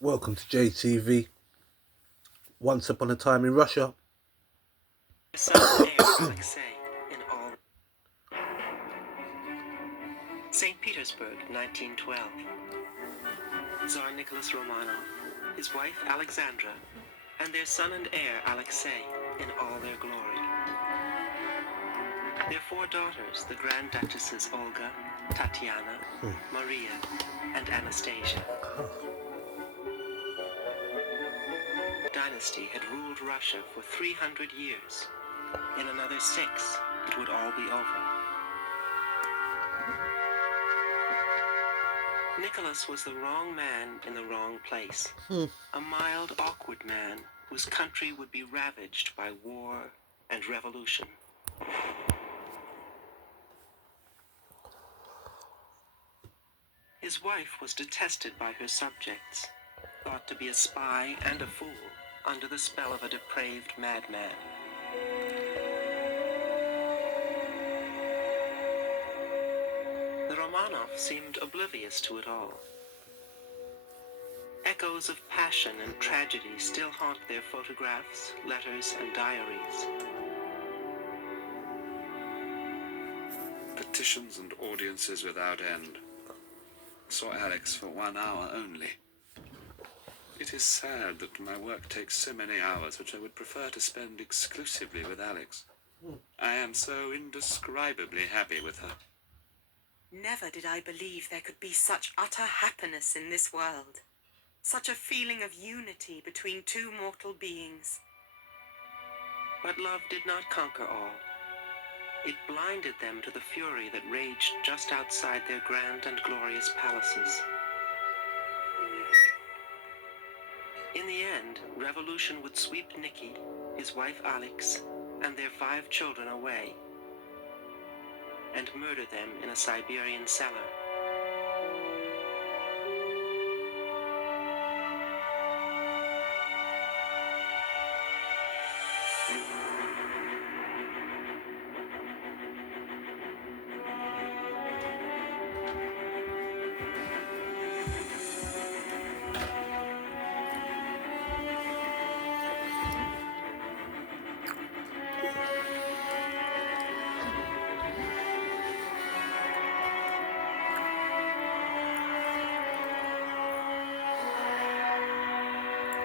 Welcome to JTV. Once upon a time in Russia. Son heir Alexei in all. St. Petersburg, 1912. Tsar Nicholas Romanov, his wife Alexandra, and their son and heir Alexei in all their glory. Their four daughters, the Grand Duchesses Olga, Tatiana, Maria, and Anastasia. Dynasty had ruled Russia for 300 years. In another 6, it would all be over. Nicholas was the wrong man in the wrong place. A mild, awkward man whose country would be ravaged by war and revolution. His wife was detested by her subjects, thought to be a spy and a fool, under the spell of a depraved madman. The Romanovs seemed oblivious to it all. Echoes of passion and tragedy still haunt their photographs, letters, and diaries. Petitions and audiences without end. Saw Alex for 1 hour only. It is sad that my work takes so many hours which I would prefer to spend exclusively with Alex. I am so indescribably happy with her. Never did I believe there could be such utter happiness in this world. Such a feeling of unity between two mortal beings. But love did not conquer all. It blinded them to the fury that raged just outside their grand and glorious palaces. In the end, revolution would sweep Nicky, his wife Alex, and their 5 children away, and murder them in a Siberian cellar.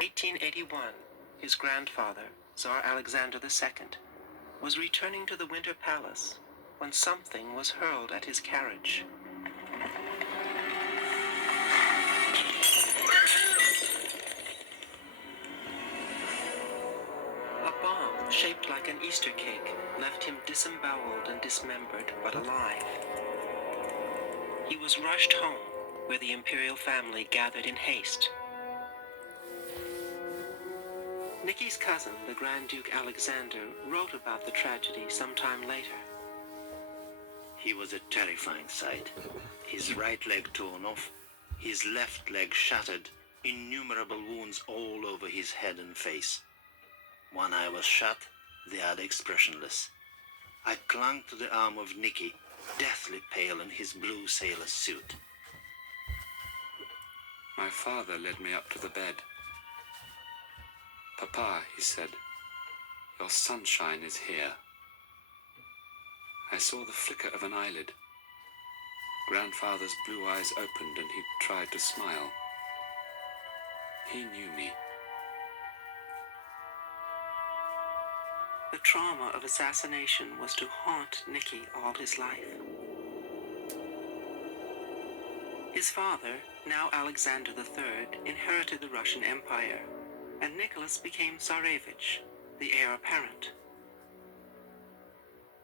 In 1881, his grandfather, Tsar Alexander II, was returning to the Winter Palace when something was hurled at his carriage. A bomb shaped like an Easter cake left him disemboweled and dismembered, but alive. He was rushed home, where the imperial family gathered in haste. Nicky's cousin, the Grand Duke Alexander, wrote about the tragedy some time later. He was a terrifying sight. His right leg torn off, his left leg shattered, innumerable wounds all over his head and face. One eye was shut, the other expressionless. I clung to the arm of Nicky, deathly pale in his blue sailor suit. My father led me up to the bed. "Papa," he said, "your sunshine is here." I saw the flicker of an eyelid. Grandfather's blue eyes opened and he tried to smile. He knew me. The trauma of assassination was to haunt Nicky all his life. His father, now Alexander III, inherited the Russian Empire, and Nicholas became Tsarevich, the heir apparent.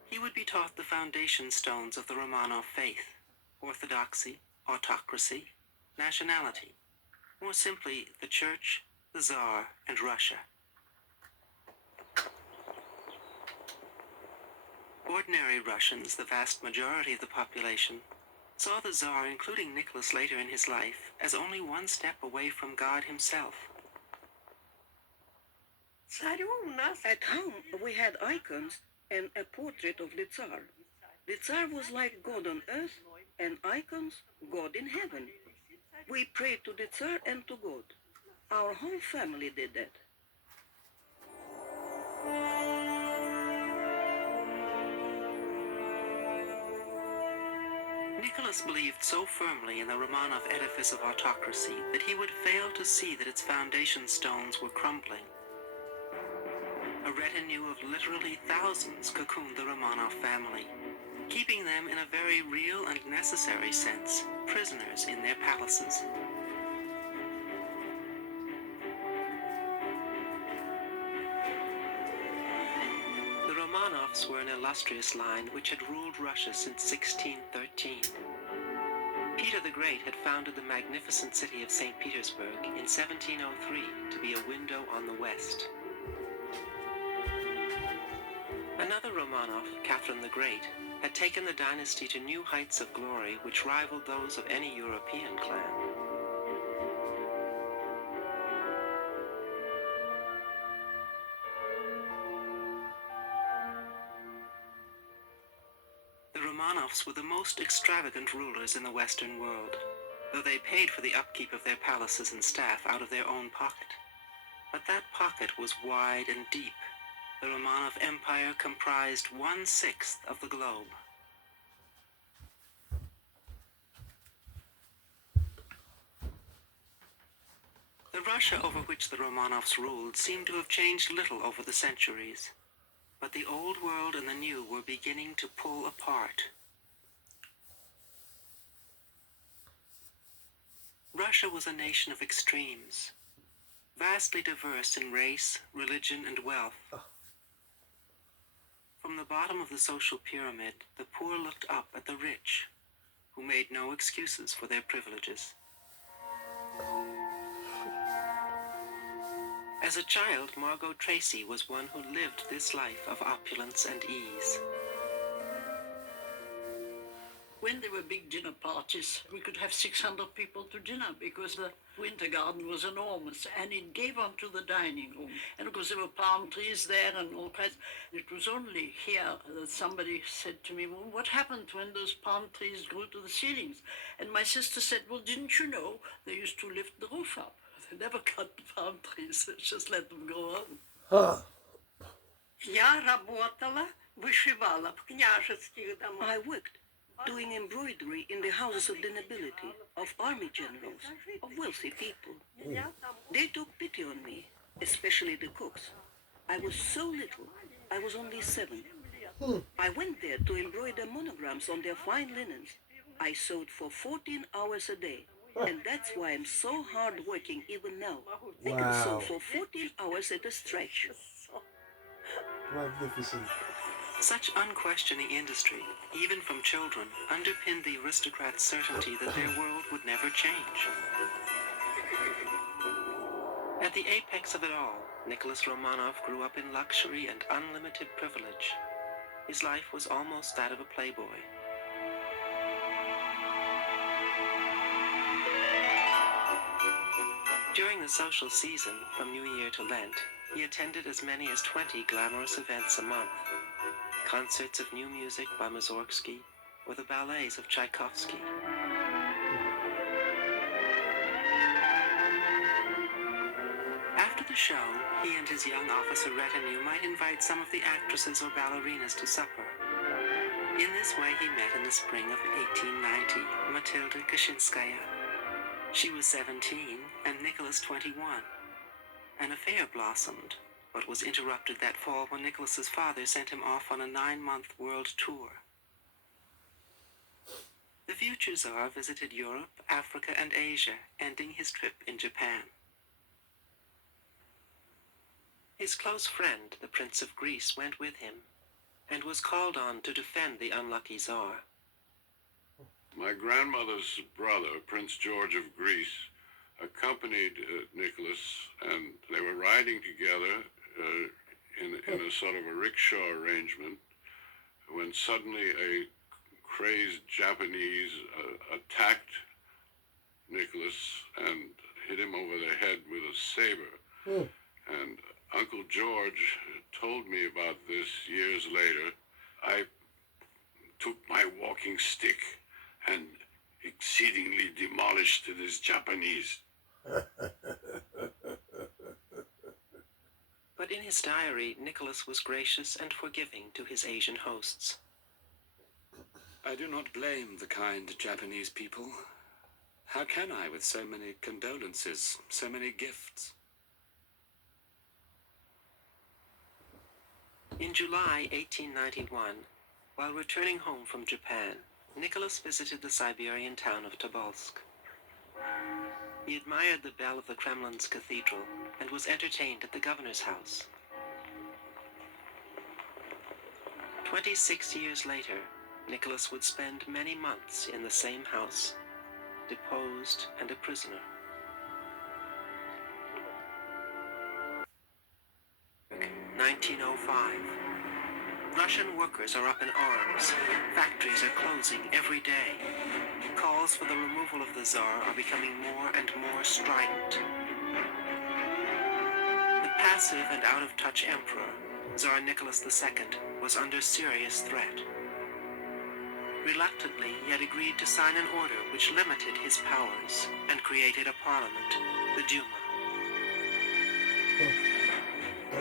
He would be taught the foundation stones of the Romanov faith: orthodoxy, autocracy, nationality, more simply, the Church, the Tsar, and Russia. Ordinary Russians, the vast majority of the population, saw the Tsar, including Nicholas later in his life, as only one step away from God himself. At home, we had icons and a portrait of the Tsar. The Tsar was like God on earth, and icons, God in heaven. We prayed to the Tsar and to God. Our whole family did that. Nicholas believed so firmly in the Romanov edifice of autocracy that he would fail to see that its foundation stones were crumbling. A retinue of literally thousands cocooned the Romanov family, keeping them in a very real and necessary sense prisoners in their palaces. The Romanovs were an illustrious line which had ruled Russia since 1613. Peter the Great had founded the magnificent city of St. Petersburg in 1703 to be a window on the west. Another Romanov, Catherine the Great, had taken the dynasty to new heights of glory which rivaled those of any European clan. The Romanovs were the most extravagant rulers in the Western world, though they paid for the upkeep of their palaces and staff out of their own pocket. But that pocket was wide and deep. The Romanov Empire comprised 1/6 of the globe. The Russia over which the Romanovs ruled seemed to have changed little over the centuries, but the old world and the new were beginning to pull apart. Russia was a nation of extremes, vastly diverse in race, religion, and wealth. From the bottom of the social pyramid, the poor looked up at the rich, who made no excuses for their privileges. As a child, Margot Tracy was one who lived this life of opulence and ease. When there were big dinner parties, we could have 600 people to dinner because the winter garden was enormous and it gave onto the dining room. And because there were palm trees there and all kinds, it was only here that somebody said to me, well, what happened when those palm trees grew to the ceilings? And my sister said, well, didn't you know they used to lift the roof up? They never cut the palm trees, they just let them go on. Я работала, вышивала в княжеских домах. I worked doing embroidery in the houses of the nobility, of army generals, of wealthy people. They took pity on me, especially the cooks. I was so little, I was only 7. I went there to embroider monograms on their fine linens. I sewed for 14 hours a day, and that's why I'm so hard working even now. I can sew Wow. for 14 hours at a stretch. Magnificent. Such unquestioning industry, even from children, underpinned the aristocrats' certainty that their world would never change. At the apex of it all, Nicholas Romanov grew up in luxury and unlimited privilege. His life was almost that of a playboy. During the social season, from New Year to Lent, he attended as many as 20 glamorous events a month. Concerts of new music by Mussorgsky or the ballets of Tchaikovsky. After the show, he and his young officer retinue might invite some of the actresses or ballerinas to supper. In this way, he met in the spring of 1890 Matilda Kaczynskaya. She was 17 and Nicholas 21. An affair blossomed, but was interrupted that fall when Nicholas's father sent him off on a 9-month world tour. The future Tsar visited Europe, Africa, and Asia, ending his trip in Japan. His close friend, the Prince of Greece, went with him, and was called on to defend the unlucky Tsar. My grandmother's brother, Prince George of Greece, accompanied Nicholas, and they were riding together in a sort of a rickshaw arrangement when suddenly a crazed Japanese attacked Nicholas and hit him over the head with a saber. And Uncle George told me about this years later. I took my walking stick and exceedingly demolished this Japanese. in his diary, Nicholas was gracious and forgiving to his Asian hosts. I do not blame the kind Japanese people. How can I, with so many condolences, so many gifts? In July 1891, while returning home from Japan, Nicholas visited the Siberian town of Tobolsk. He admired the bell of the Kremlin's cathedral and was entertained at the governor's house. 26 years later, Nicholas would spend many months in the same house, deposed and a prisoner. 1905. Russian workers are up in arms. Factories are closing every day. Calls for the removal of the Tsar are becoming more and more strident. The passive and out-of-touch emperor, Tsar Nicholas II, was under serious threat. Reluctantly, he had agreed to sign an order which limited his powers and created a parliament, the Duma.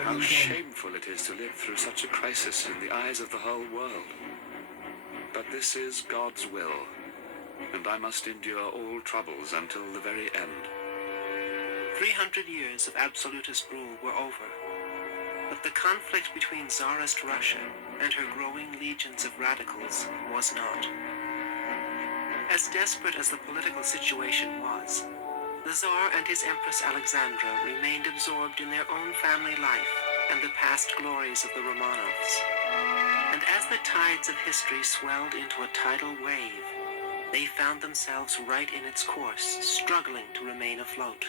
How shameful it is to live through such a crisis in the eyes of the whole world. But this is God's will, and I must endure all troubles until the very end. 300 years of absolutist rule were over, but the conflict between Tsarist Russia and her growing legions of radicals was not. As desperate as the political situation was, the Tsar and his Empress Alexandra remained absorbed in their own family life and the past glories of the Romanovs. And as the tides of history swelled into a tidal wave, they found themselves right in its course, struggling to remain afloat.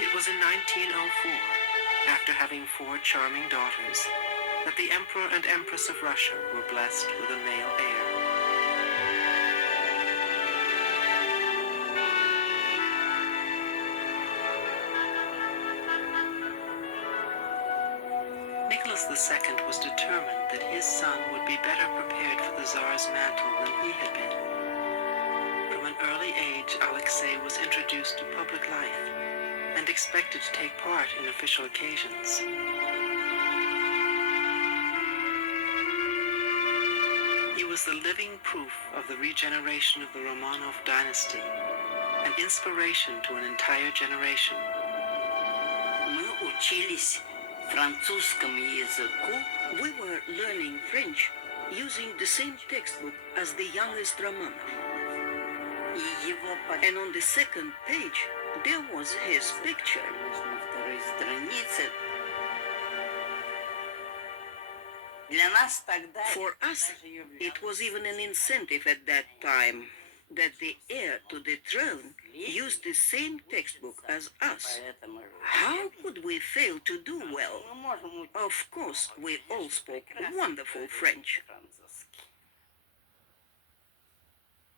It was in 1904, after having 4 charming daughters, that the Emperor and Empress of Russia were blessed with a male heir. Nicholas II was determined that his son would be better prepared for the Tsar's mantle than he had been. From an early age, Alexei was introduced to public life and expected to take part in official occasions. He was the living proof of the regeneration of the Romanov dynasty, an inspiration to an entire generation. Мы учились французскому языку. We were learning French using the same textbook as the youngest Romanov. And on the second page, there was his picture. For us, it was even an incentive at that time that the heir to the throne used the same textbook as us. How could we fail to do well? Of course, we all spoke wonderful French.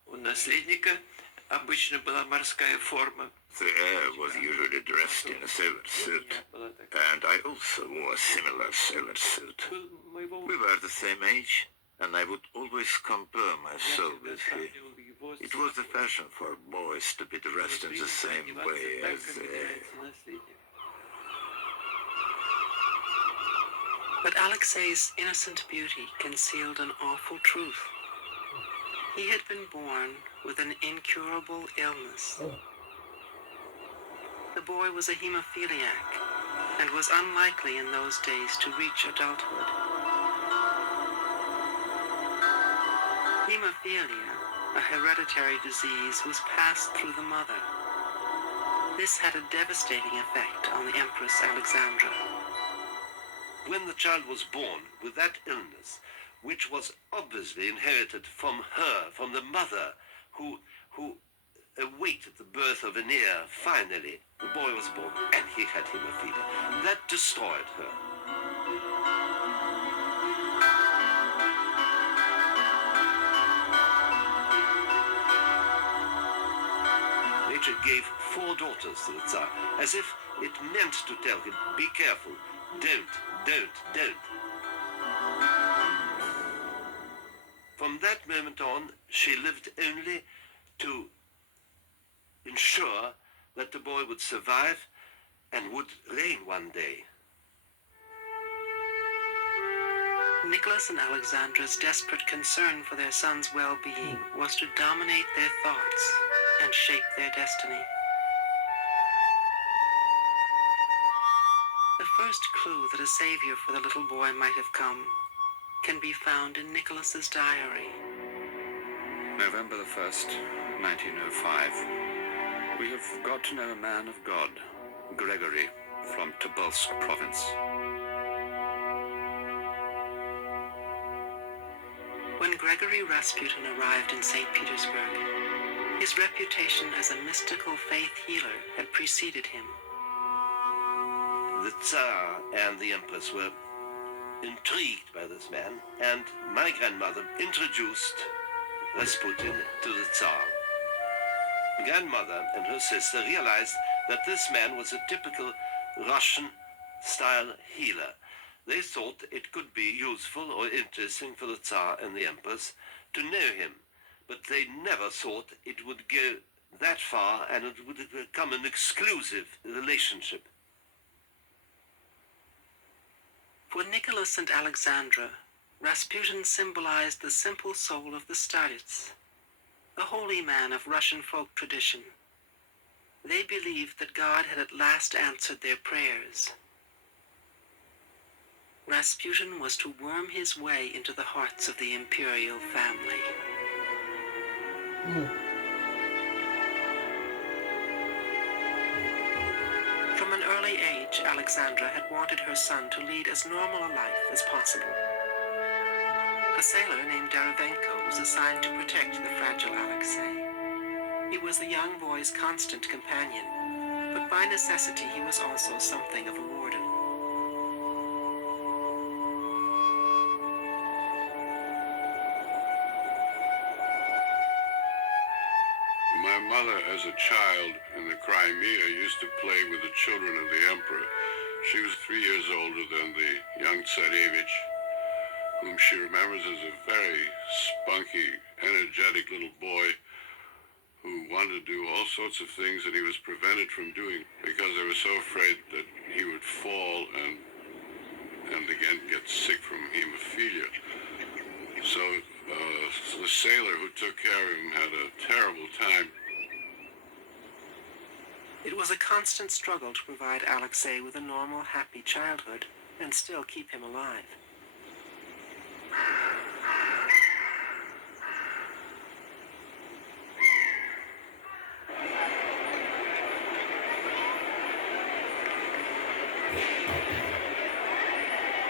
У наследника обычно была морская форма. The heir was usually dressed in a sailor suit, and I also wore a similar sailor suit. We were the same age, and I would always compare myself with him. It was the fashion for boys to be dressed in the same way as the heir. But Alexei's innocent beauty concealed an awful truth. He had been born with an incurable illness. The boy was a hemophiliac and was unlikely in those days to reach adulthood. Hemophilia, a hereditary disease, was passed through the mother. This had a devastating effect on the Empress Alexandra. When the child was born with that illness, which was obviously inherited from her, from the mother, who awaited the birth of an heir, finally, the boy was born, and he had hemophilia. That destroyed her. which it gave 4 daughters to the Tsar, as if it meant to tell him, be careful, don't. From that moment on, she lived only to ensure that the boy would survive and would reign one day. Nicholas and Alexandra's desperate concern for their son's well-being was to dominate their thoughts and shape their destiny. The first clue that a savior for the little boy might have come can be found in Nicholas's diary. November the 1st, 1905. We have got to know a man of God, Gregory, from Tobolsk province. When Gregory Rasputin arrived in St. Petersburg, his reputation as a mystical faith healer had preceded him. The Tsar and the Empress were intrigued by this man, and my grandmother introduced Rasputin to the Tsar. The grandmother and her sister realized that this man was a typical Russian-style healer. They thought it could be useful or interesting for the Tsar and the Empress to know him, but they never thought it would go that far and it would become an exclusive relationship. For Nicholas and Alexandra, Rasputin symbolized the simple soul of the Starets, the holy man of Russian folk tradition. They believed that God had at last answered their prayers. Rasputin was to worm his way into the hearts of the imperial family. From an early age, Alexandra had wanted her son to lead as normal a life as possible. A sailor named Derivenko was assigned to protect the fragile Alexei. He was the young boy's constant companion, but by necessity he was also something of a warden. My mother, as a child in the Crimea, used to play with the children of the emperor. She was 3 years older than the young Tsarevich, whom she remembers as a very spunky, energetic little boy who wanted to do all sorts of things that he was prevented from doing because they were so afraid that he would fall and again get sick from hemophilia. So the sailor who took care of him had a terrible time. It was a constant struggle to provide Alexei with a normal, happy childhood and still keep him alive.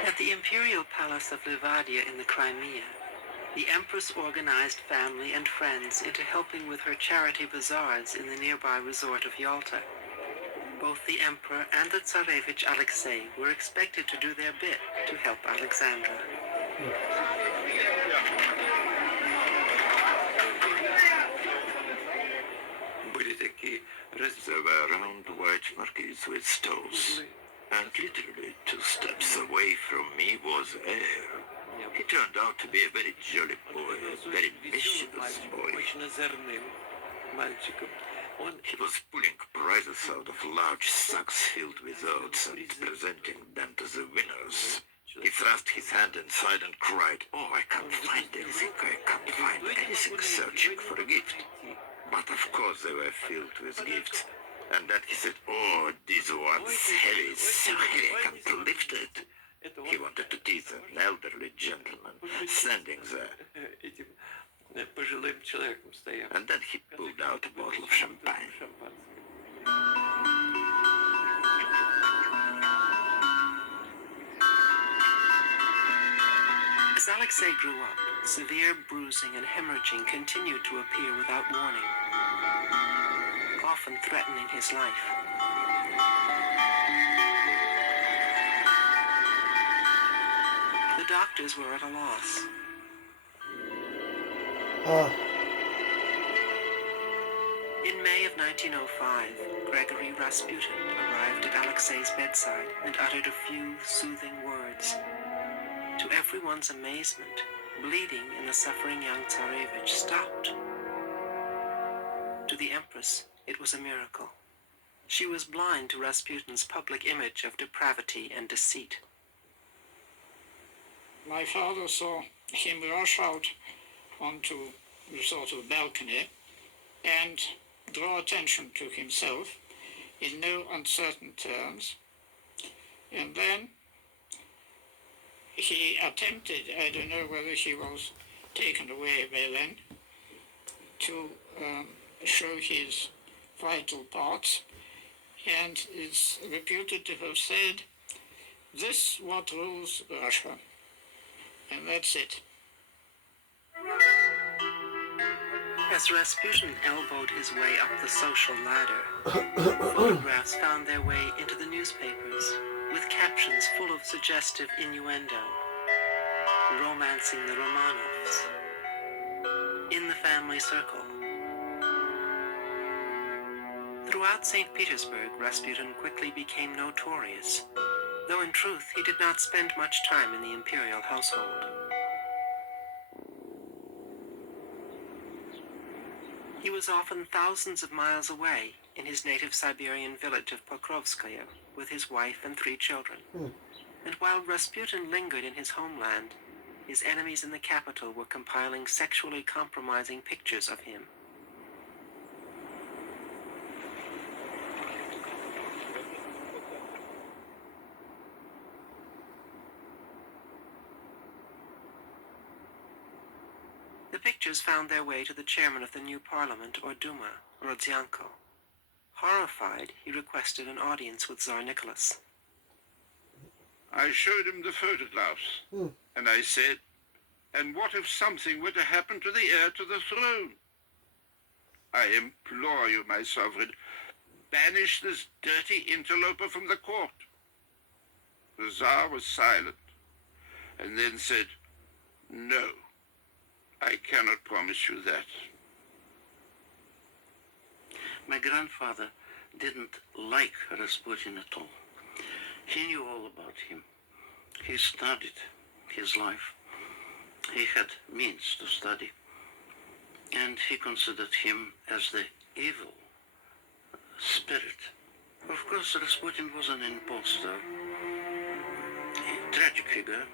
At the imperial palace of Livadia in the Crimea, the Empress organized family and friends into helping with her charity bazaars in the nearby resort of Yalta. Both the Emperor and the Tsarevich Alexei were expected to do their bit to help Alexandra. There were round white marquees with stalls, and literally 2 steps away from me was air. He turned out to be a very jolly boy, a very mischievous boy. He was pulling prizes out of large sacks filled with oats and presenting them to the winners. He thrust his hand inside and cried, "Oh, I can't find anything, I can't find anything," searching for a gift. But of course they were filled with gifts. And then he said, "Oh, this one's heavy, so heavy I can't lift it." He wanted to tease an elderly gentleman standing there. And then he pulled out a bottle of champagne. As Alexei grew up, severe bruising and hemorrhaging continued to appear without warning, often threatening his life. The doctors were at a loss. In May of 1905, Gregory Rasputin arrived at Alexei's bedside and uttered a few soothing words. To everyone's amazement, bleeding in the suffering young Tsarevich stopped. To the Empress, it was a miracle. She was blind to Rasputin's public image of depravity and deceit. My father saw him rush out onto the sort of balcony and draw attention to himself in no uncertain terms. And then he attempted, I don't know whether he was taken away by then, to show his vital parts, and is reputed to have said, "This what rules Russia," and that's it. As Rasputin elbowed his way up the social ladder, photographs found their way into the newspapers, with captions full of suggestive innuendo. Romancing the Romanovs. In the family circle. Throughout St. Petersburg, Rasputin quickly became notorious, though in truth he did not spend much time in the imperial household. He was often thousands of miles away in his native Siberian village of Pokrovskaya with his wife and 3 children. And while Rasputin lingered in his homeland, his enemies in the capital were compiling sexually compromising pictures of him. The pictures found their way to the chairman of the new parliament, or Duma, Rodzianko. Horrified, he requested an audience with Tsar Nicholas. I showed him the photographs, and I said, "And what if something were to happen to the heir to the throne? I implore you, my sovereign, banish this dirty interloper from the court." The Tsar was silent, and then said, "No, I cannot promise you that." My grandfather didn't like Rasputin at all. He knew all about him. He studied his life. He had means to study. And he considered him as the evil spirit. Of course, Rasputin was an impostor, a tragic figure.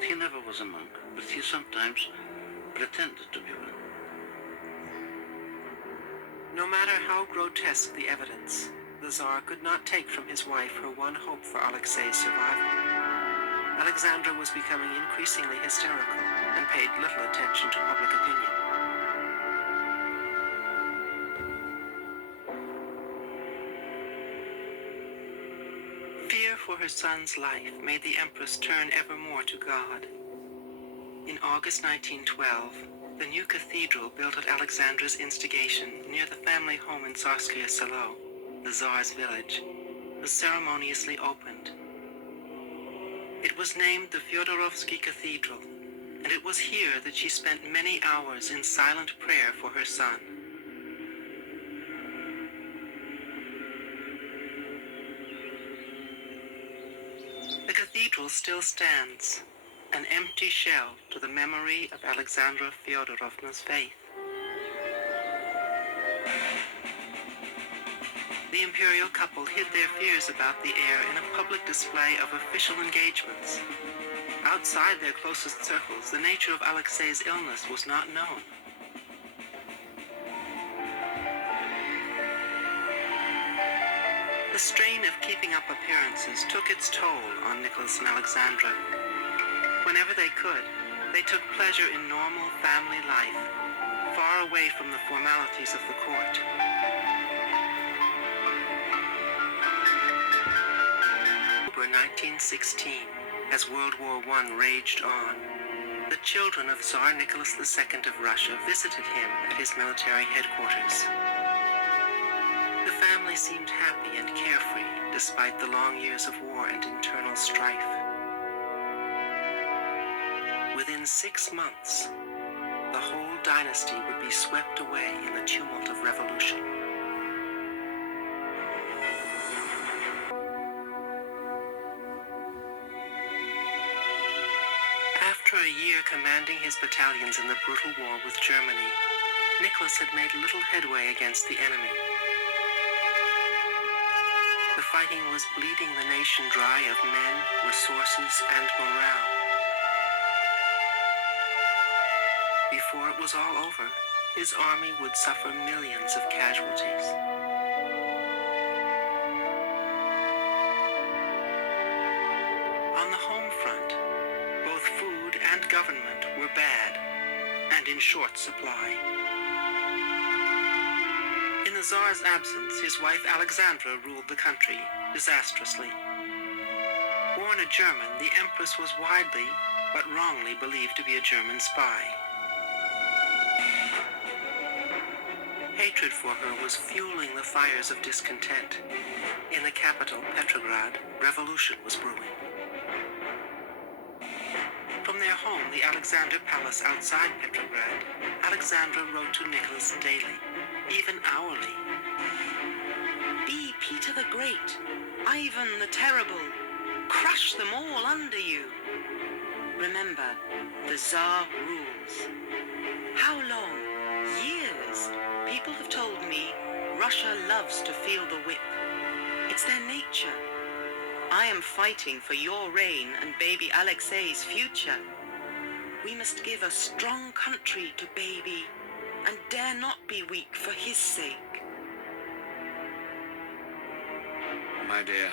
He never was a monk, but he sometimes pretended to be one. No matter how grotesque the evidence, the Tsar could not take from his wife her one hope for Alexei's survival. Alexandra was becoming increasingly hysterical and paid little attention to public opinion. Fear for her son's life made the Empress turn ever more to God. In August 1912, the new cathedral built at Alexandra's instigation near the family home in Tsarskaya Selo, the Tsar's village, was ceremoniously opened. It was named the Fyodorovsky Cathedral, and it was here that she spent many hours in silent prayer for her son. The cathedral still stands, an empty shell to the memory of Alexandra Fyodorovna's faith. The imperial couple hid their fears about the heir in a public display of official engagements. Outside their closest circles, the nature of Alexei's illness was not known. The strain of keeping up appearances took its toll on Nicholas and Alexandra. Whenever they could, they took pleasure in normal family life, far away from the formalities of the court. October 1916, as World War I raged on, the children of Tsar Nicholas II of Russia visited him at his military headquarters. The family seemed happy and carefree despite the long years of war and internal strife. Within 6 months, the whole dynasty would be swept away in the tumult of revolution. a year commanding his battalions in the brutal war with Germany, Nicholas had made little headway against the enemy. The fighting was bleeding the nation dry of men, resources, and morale. Before it was all over, his army would suffer millions of casualties. On the home front, both food and government were bad and in short supply. In the Tsar's absence, his wife Alexandra ruled the country disastrously. Born a German, the Empress was widely, but wrongly believed to be a German spy. Hatred for her was fueling the fires of discontent. In the capital, Petrograd, revolution was brewing. From their home, the Alexander Palace outside Petrograd, Alexandra wrote to Nicholas daily, even hourly. Be Peter the Great, Ivan the Terrible, crush them all under you. Remember, the Tsar rules. How long? Years. People have told me Russia loves to feel the whip. It's their nature. I am fighting for your reign and baby Alexei's future. We must give a strong country to baby and dare not be weak for his sake. My dear,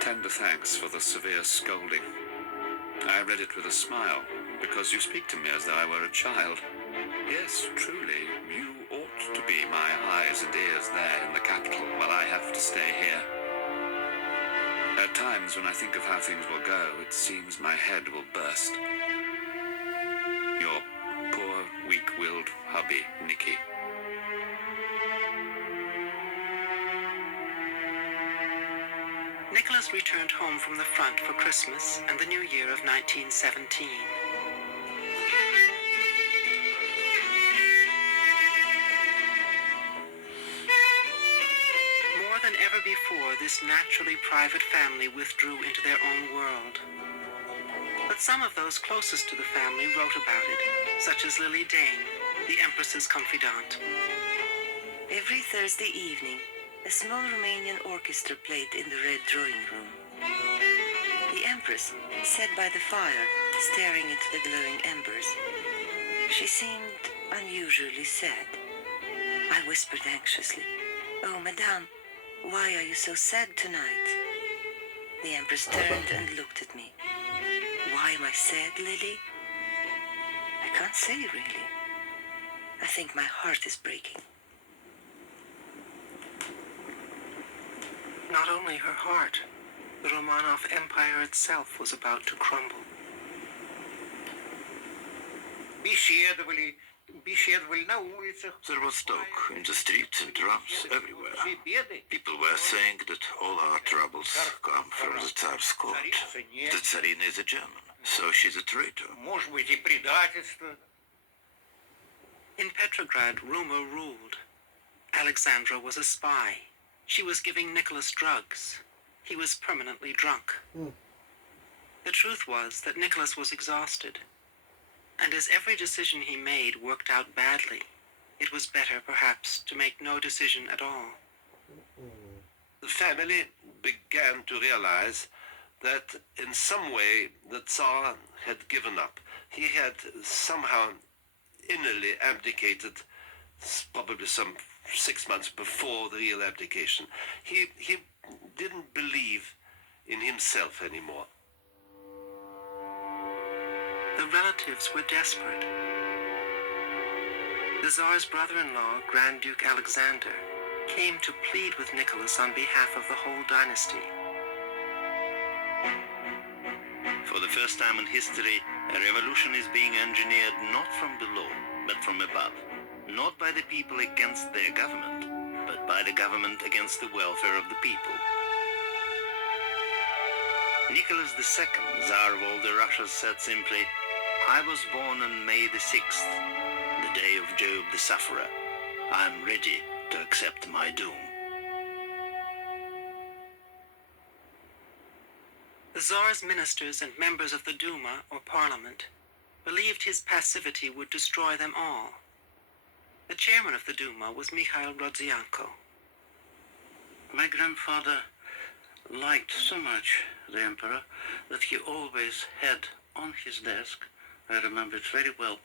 tender thanks for the severe scolding. I read it with a smile, because you speak to me as though I were a child. Yes, truly, you ought to be my eyes and ears there in the capital while I have to stay here. At times, when I think of how things will go, it seems my head will burst. Your poor, weak-willed hubby, Nicky. Nicholas returned home from the front for Christmas and the New Year of 1917. More than ever before, this naturally private family withdrew into their own world. But some of those closest to the family wrote about it, such as Lily Dane, the Empress's confidant. Every Thursday evening, a small Romanian orchestra played in the red drawing room. The Empress sat by the fire, staring into the glowing embers. She seemed unusually sad. I whispered anxiously, "Oh, Madame, why are you so sad tonight?" The Empress turned and looked at me. "Why am I sad, Lily?" I can't say, really. I think my heart is breaking. Not only her heart, the Romanov Empire itself was about to crumble. There was talk in the streets and drums everywhere. People were saying that all our troubles come from the Tsar's court. The Tsarina is a German, so she's a traitor. In Petrograd, rumor ruled. Alexandra was a spy. She was giving Nicholas drugs. He was permanently drunk. The truth was that Nicholas was exhausted. And as every decision he made worked out badly, it was better, perhaps, to make no decision at all. The family began to realize that in some way the Tsar had given up. He had somehow innerly abdicated, probably some 6 months before the real abdication. He didn't believe in himself anymore. The relatives were desperate. The Tsar's brother-in-law, Grand Duke Alexander, came to plead with Nicholas on behalf of the whole dynasty. For the first time in history, a revolution is being engineered not from below, but from above. Not by the people against their government, but by the government against the welfare of the people. Nicholas II, Tsar of all the Russias, said simply, "I was born on May the 6th, the day of Job the sufferer. I am ready to accept my doom." The Tsar's ministers and members of the Duma, or parliament, believed his passivity would destroy them all. The chairman of the Duma was Mikhail Rodzianko. My grandfather liked so much the emperor that he always had on his desk, I remember it very well,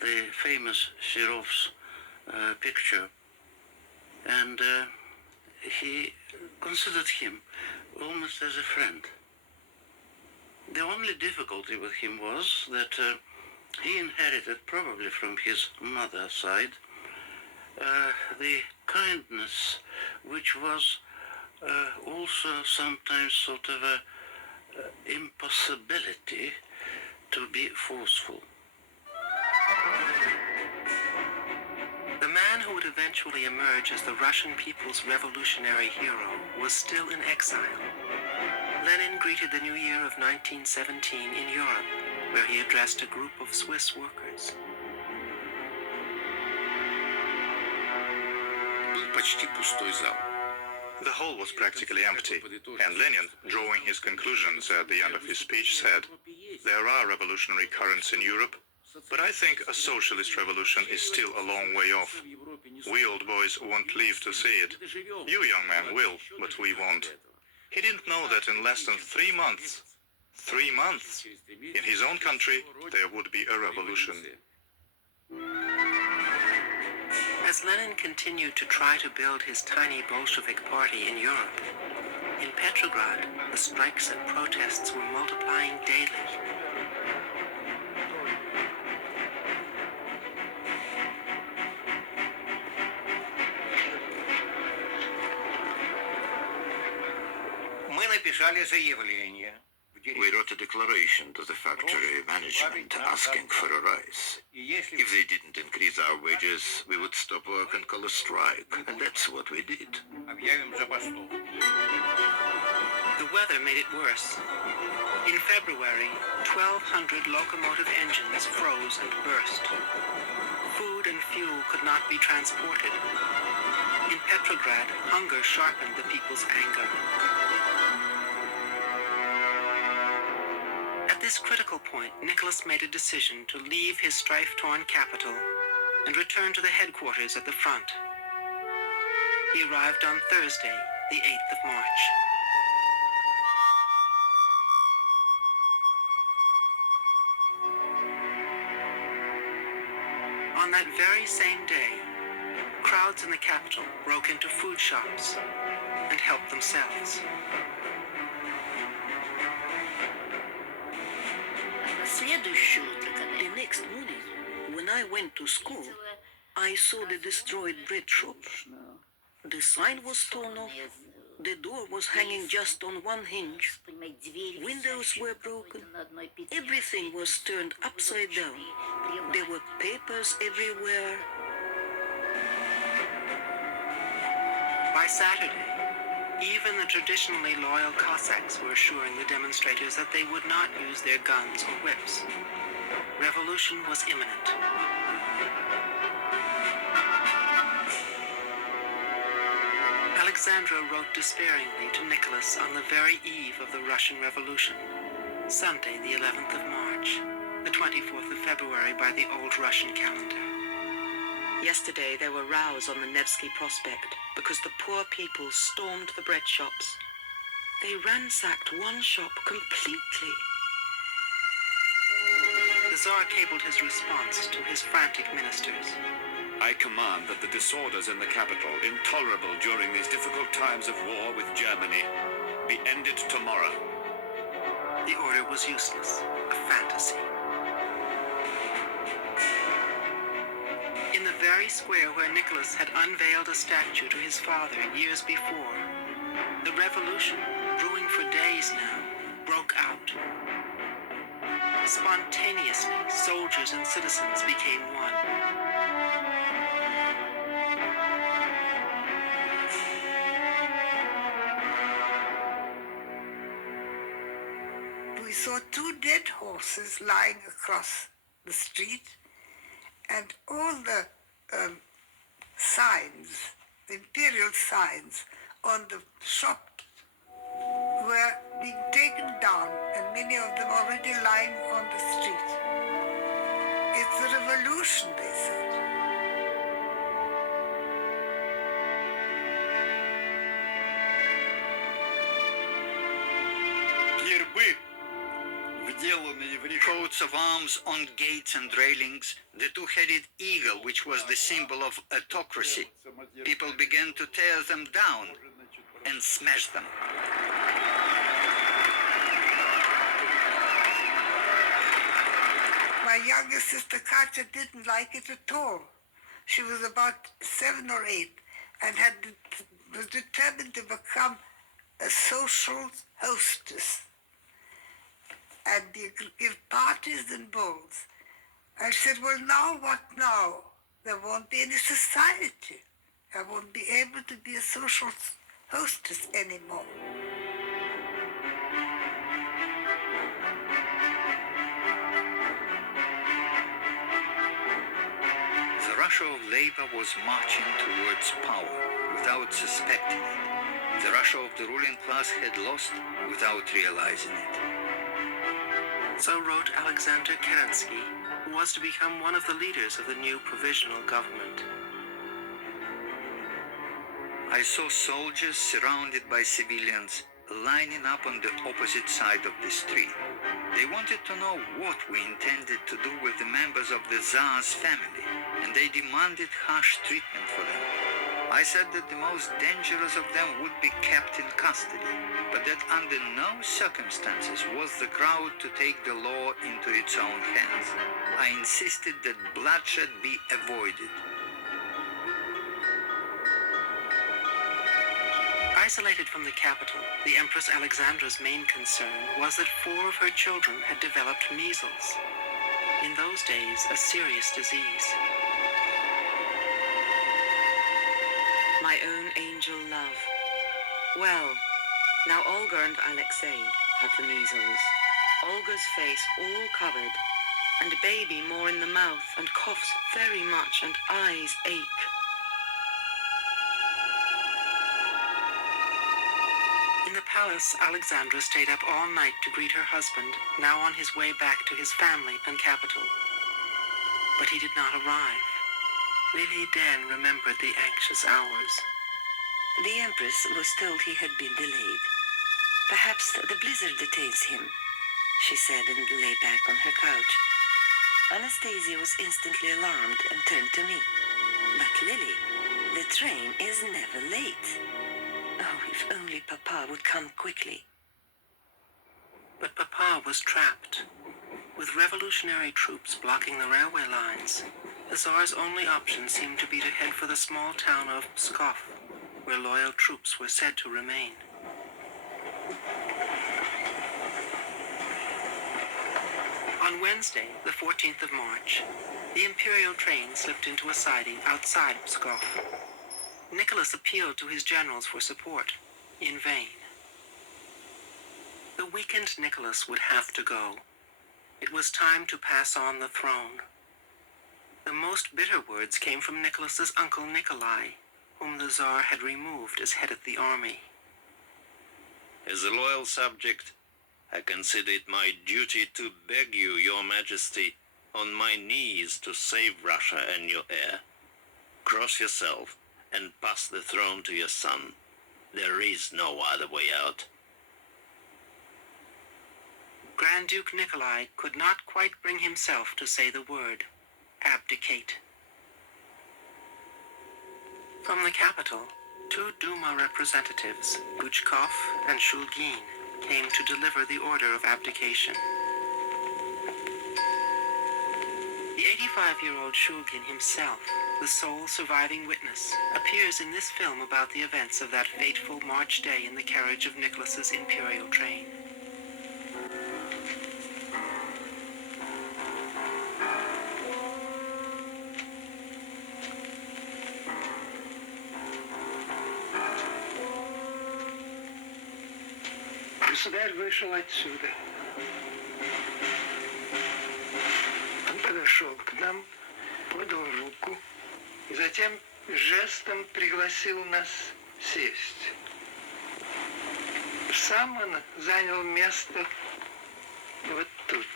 the famous Shirov's picture. And he considered him almost as a friend. The only difficulty with him was that he inherited, probably from his mother's side, the kindness, which was also sometimes sort of a impossibility to be forceful. The man who would eventually emerge as the Russian people's revolutionary hero was still in exile. Lenin greeted the new year of 1917 in Europe, where he addressed a group of Swiss workers. The hall was practically empty, and Lenin, drawing his conclusions at the end of his speech, said, "There are revolutionary currents in Europe, but I think a socialist revolution is still a long way off. We old boys won't live to see it. You young men will, but we won't." He didn't know that in less than 3 months, in his own country, there would be a revolution. As Lenin continued to try to build his tiny Bolshevik party in Europe, in Petrograd, the strikes and protests were multiplying daily. We wrote a declaration to the factory management asking for a rise. If they didn't increase our wages, we would stop work and call a strike, and that's what we did. The weather made it worse. In February, 1,200 locomotive engines froze and burst. Food and fuel could not be transported. In Petrograd, hunger sharpened the people's anger. At this critical point, Nicholas made a decision to leave his strife-torn capital and return to the headquarters at the front. He arrived on Thursday, the 8th of March. On that very same day, crowds in the capital broke into food shops and helped themselves. The next morning, when I went to school, I saw the destroyed bread shop. The sign was torn off. The door was hanging just on one hinge. Windows were broken. Everything was turned upside down. There were papers everywhere. By Saturday, even the traditionally loyal Cossacks were assuring the demonstrators that they would not use their guns or whips. Revolution was imminent. Alexandra wrote despairingly to Nicholas on the very eve of the Russian Revolution, Sunday the 11th of March, the 24th of February by the old Russian calendar. Yesterday there were rows on the Nevsky Prospect because the poor people stormed the bread shops. They ransacked one shop completely. The Tsar cabled his response to his frantic ministers. I command that the disorders in the capital, intolerable during these difficult times of war with Germany, be ended tomorrow. The order was useless, a fantasy. In the very square where Nicholas had unveiled a statue to his father years before, the revolution, brewing for days now, broke out. Spontaneously, soldiers and citizens became one. We saw 2 dead horses lying across the street, and all the signs, the imperial signs on the shop were being taken down, and many of them already lying on the street. revolution, they said. Coats of arms on gates and railings, the two-headed eagle, which was the symbol of autocracy. People began to tear them down and smash them. My younger sister Katya didn't like it at all. She was about 7 or 8 and was determined to become a social hostess and give parties and balls. I said, well, now what now? There won't be any society. I won't be able to be a social hostess anymore. The Russia of labor was marching towards power without suspecting it. The Russia of the ruling class had lost without realizing it. So wrote Alexander Kerensky, who was to become one of the leaders of the new provisional government. I saw soldiers surrounded by civilians lining up on the opposite side of the street. They wanted to know what we intended to do with the members of the Tsar's family, and they demanded harsh treatment for them. I said that the most dangerous of them would be kept in custody, but that under no circumstances was the crowd to take the law into its own hands. I insisted that bloodshed be avoided. Isolated from the capital, the Empress Alexandra's main concern was that 4 of her children had developed measles. In those days, a serious disease. My own angel love. Well, now Olga and Alexei have the measles. Olga's face all covered, and baby more in the mouth, and coughs very much, and eyes ache. In the palace, Alexandra stayed up all night to greet her husband, now on his way back to his family and capital. But he did not arrive. Lily then remembered the anxious hours. The Empress was told he had been delayed. Perhaps the blizzard detains him, she said, and lay back on her couch. Anastasia was instantly alarmed and turned to me. But Lily, the train is never late. Oh, if only Papa would come quickly. But Papa was trapped. With revolutionary troops blocking the railway lines, the Tsar's only option seemed to be to head for the small town of Pskov, where loyal troops were said to remain. On Wednesday, the 14th of March, the imperial train slipped into a siding outside Pskov. Nicholas appealed to his generals for support, in vain. The weakened Nicholas would have to go. It was time to pass on the throne. The most bitter words came from Nicholas's uncle Nikolai, whom the Tsar had removed as head of the army. As a loyal subject, I consider it my duty to beg you, Your Majesty, on my knees to save Russia and your heir. Cross yourself and pass the throne to your son. There is no other way out. Grand Duke Nikolai could not quite bring himself to say the word, abdicate. From the capital, 2 Duma representatives, Buchkov and Shulgin, came to deliver the order of abdication. The 85-year-old Shulgin himself, the sole surviving witness, appears in this film about the events of that fateful March day in the carriage of Nicholas's imperial train. Государь вышел отсюда. Он подошел к нам, подал руку и затем жестом пригласил нас сесть. Сам он занял место вот тут.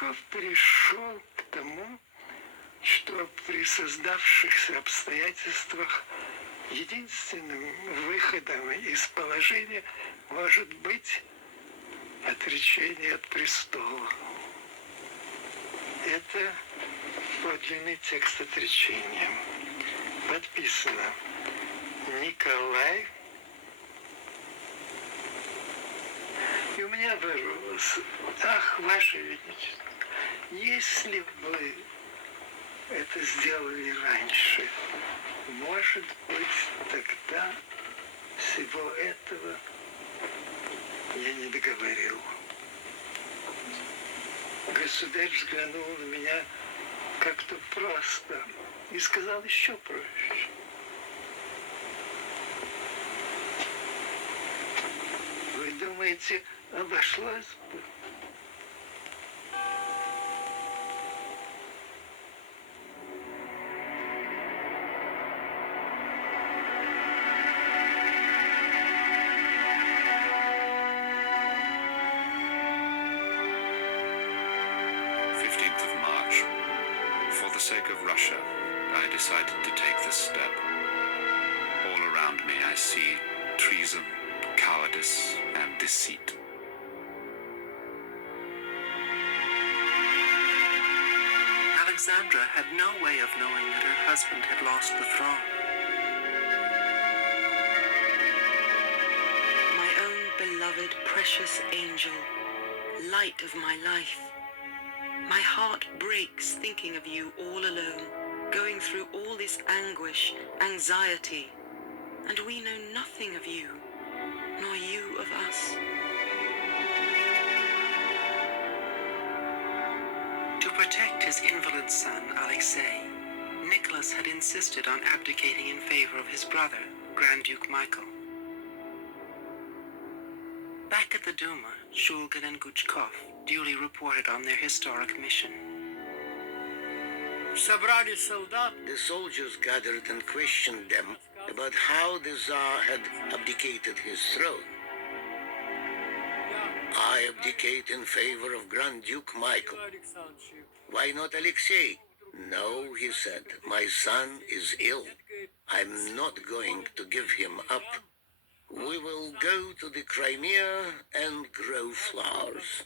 Горчаков пришел к тому, что при создавшихся обстоятельствах единственным выходом из положения может быть отречение от престола. Это подлинный текст отречения. Подписано Николай. И у меня вырвалось: ах, Ваше Величество, если бы это сделали раньше, может быть, тогда всего этого я не договорил. Государь взглянул на меня как-то просто и сказал еще проще. Вы думаете, обошлось бы? For the sake of Russia, I decided to take this step. All around me I see treason, cowardice, and deceit. Alexandra had no way of knowing that her husband had lost the throne. My own beloved, precious angel, light of my life. My heart breaks thinking of you all alone, going through all this anguish, anxiety, and we know nothing of you, nor you of us. To protect his invalid son, Alexei, Nicholas had insisted on abdicating in favor of his brother, Grand Duke Michael. Back at the Duma, Shulgin and Guchkov duly reported on their historic mission. The soldiers gathered and questioned them about how the Tsar had abdicated his throne. I abdicate in favor of Grand Duke Michael. Why not Alexei? No, he said, my son is ill. I'm not going to give him up. We will go to the Crimea and grow flowers.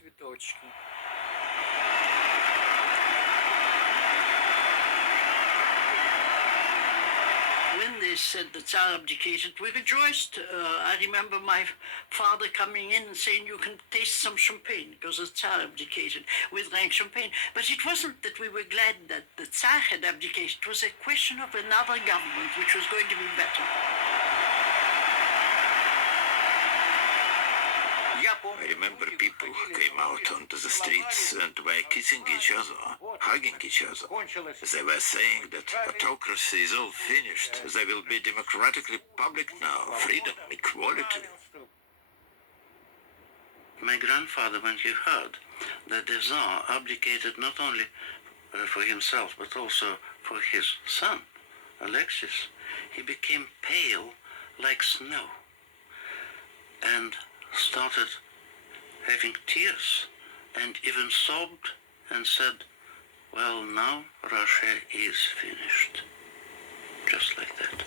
When they said the Tsar abdicated, we rejoiced. I remember my father coming in and saying, you can taste some champagne, because the Tsar abdicated. We drank champagne. But it wasn't that we were glad that the Tsar had abdicated. It was a question of another government, which was going to be better. I remember people came out onto the streets and were kissing each other, hugging each other. They were saying that autocracy is all finished. There will be democratic republic now, freedom, equality. My grandfather, when he heard that the Tsar abdicated not only for himself, but also for his son, Alexis, he became pale like snow and started having tears and even sobbed and said, well, now Russia is finished. Just like that.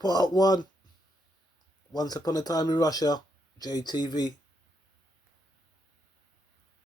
Part 1. Once Upon a Time in Russia, JTV.